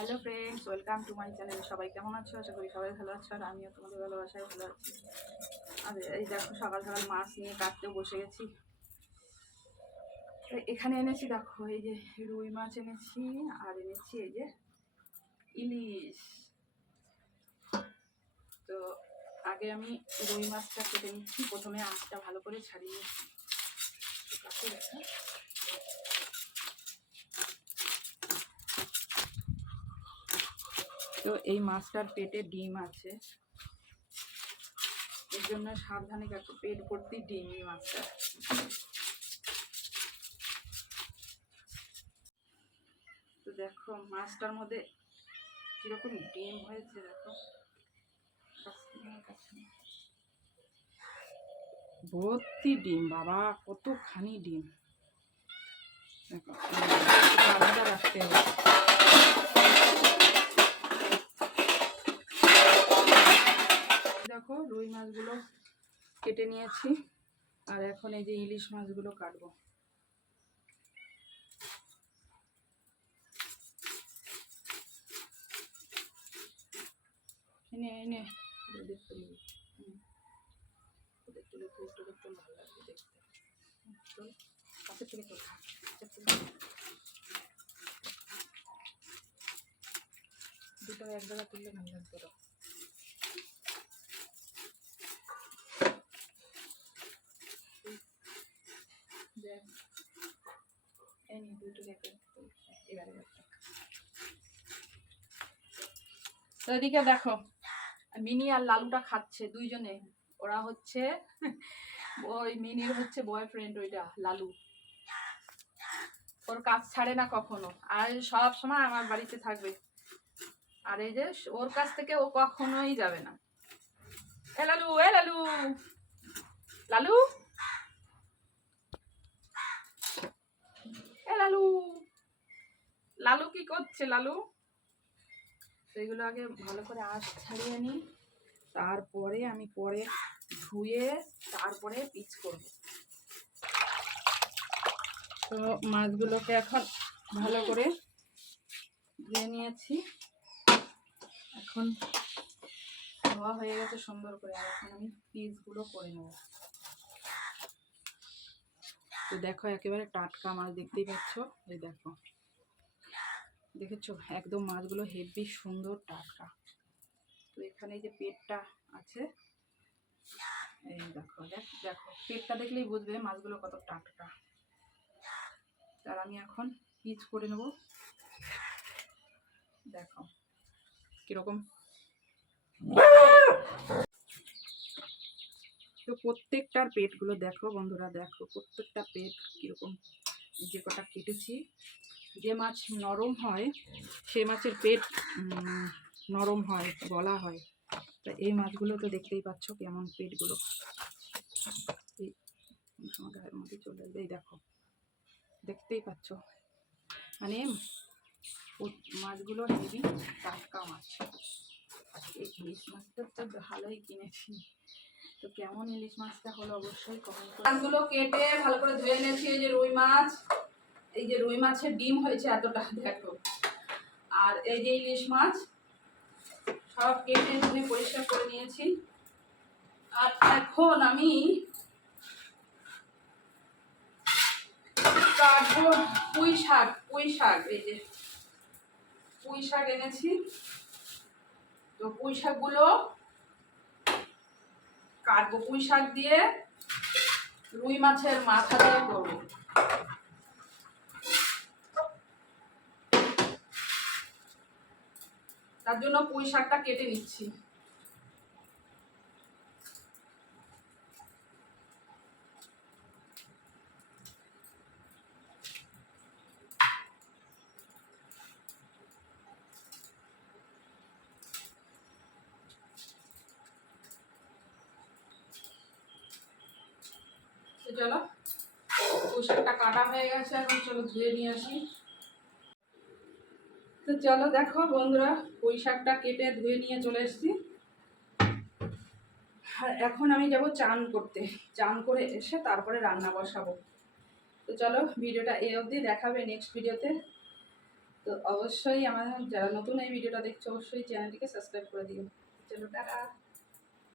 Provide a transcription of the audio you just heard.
Hello friends, welcome to my channel. সবাই কেমন আছো? আশা করি সবাই ভালো আছো, আর আমিও তোমাদের ভালোবাসায় ভালো আছি। আর এই দেখো, সকাল সকাল মাছ নিয়ে কাটতে বসে গেছি। এখানে এনেছি, দেখো এই যে রুই মাছ এনেছি, আর এনেছি এই যে ইলিশ। তো আগে আমি রুই মাছটা কেটে নিচ্ছি। প্রথমে আঁশটা ভালো করে ছাড়িয়ে নিচ্ছি। তো এই মাছটার পেটে ডিম আছে, এর জন্য সাবধানে কাটতে। পেট ভর্তি ডিম এই মাছটা। তো দেখো মাছটার মধ্যে কিরকম ডিম হয়েছে, দেখো ভর্তি ডিম, বাবা কতখানি ডিম। দেখো আলাদা রাখতে হবে। দেখো রুই মাছগুলো কেটে নিয়েছি, আর এখন এই যে ইলিশ মাছগুলো কাটবো। এনে এনে ওদের তুলে একটু ভালো লাগবে দেখতে। তো কাছে থেকে দুটো এক জায়গা তুললে ভালো লাগবে। তো এদিকে দেখো মিনি আর লালুটা খাচ্ছে দুইজনে। ওরা হচ্ছে ওই মিনির হচ্ছে বয়ফ্রেন্ড, ওইটা লালু। ওর কাজ ছাড়ে না কখনো, আর সব সময় আমার বাড়িতে থাকবে। আর এই যে ওর কাছ থেকে ও কখনোই যাবে না। এ লালু, এ লালু, লালু, এ লালু, লালু কি করছে লালু? সেগুলো আগে ভালো করে আঁশ ছাড়িয়ে নিই, তারপরে আমি পরে ধুয়ে তারপরে পিচ করব। তো মাছগুলোকে এখন ভালো করে ধুয়ে নিয়েছি, এখন ধোয়া হয়ে গেছে সুন্দর করে। আর এখন আমি পিসগুলো করে নেব। তো দেখো একেবারে টাটকা মাছ, দেখতেই পাচ্ছ। এই দেখো, দেখেছো একদম মাছগুলো হেভি সুন্দর টাটকা। তো এখানে যে পেটটা আছে, এই দেখো দেখো পেটটা দেখলেই বুঝবে মাছগুলো কত টাটকা। আর আমি এখন পিচ করে নেব। দেখো কিরকম। তো প্রত্যেকটার পেটগুলো দেখো বন্ধুরা, দেখো প্রত্যেকটা পেট কিরকম। যে কটা কেটেছি, যে মাছ নরম হয় সে মাছের পেট নরম হয় বলা হয়। তা এই মাছগুলো তো দেখতেই পাচ্ছ কেমন পেটগুলো। এই গায়ের মধ্যে চলে আসবে, এই দেখো দেখতেই পাচ্ছ। মানে মাছগুলো হেভি টাটকা মাছ। এই ইলিশ মাছটা তো ভালোই কিনেছি। তো কেমন ইলিশ মাছটা হলো অবশ্যই কমেন্ট করো। মাছগুলো কেটে ভালো করে ধুয়ে নিয়েছি। এই যে রুই মাছ, এই যে রুই মাছের ডিম হয়েছে এতটা, দেখো। আর এই যে ইলিশ মাছ সব কেটে ধুয়ে পরিষ্কার করে নিয়েছি। আর এখন আমি কাটবো পুঁই শাক। পুঁই শাক, এই যে পুঁই শাক এনেছি। তো পুঁই শাকগুলো কাটবো। পুঁই শাক দিয়ে রুই মাছের মাথা দিয়ে করবো। তার জন্য পুঁই শাকটা কেটে নিচ্ছি। চলো পুঁই শাকটা কাটা হয়ে গেছে, এখন চলো ধুয়ে নিয়ে আসি। তো চলো দেখো বন্ধুরা, পুঁই শাকটা কেটে ধুয়ে নিয়ে চলে এসেছি। আর এখন আমি যাব চান করতে। চান করে এসে তারপরে রান্না বসাবো। তো চলো ভিডিওটা এই অবধি, দেখাবে নেক্সট ভিডিওতে। তো তো অবশ্যই আমার যারা নতুন এই ভিডিওটা দেখছো অবশ্যই চ্যানেলটিকে সাবস্ক্রাইব করে দিও। চলো টাটা।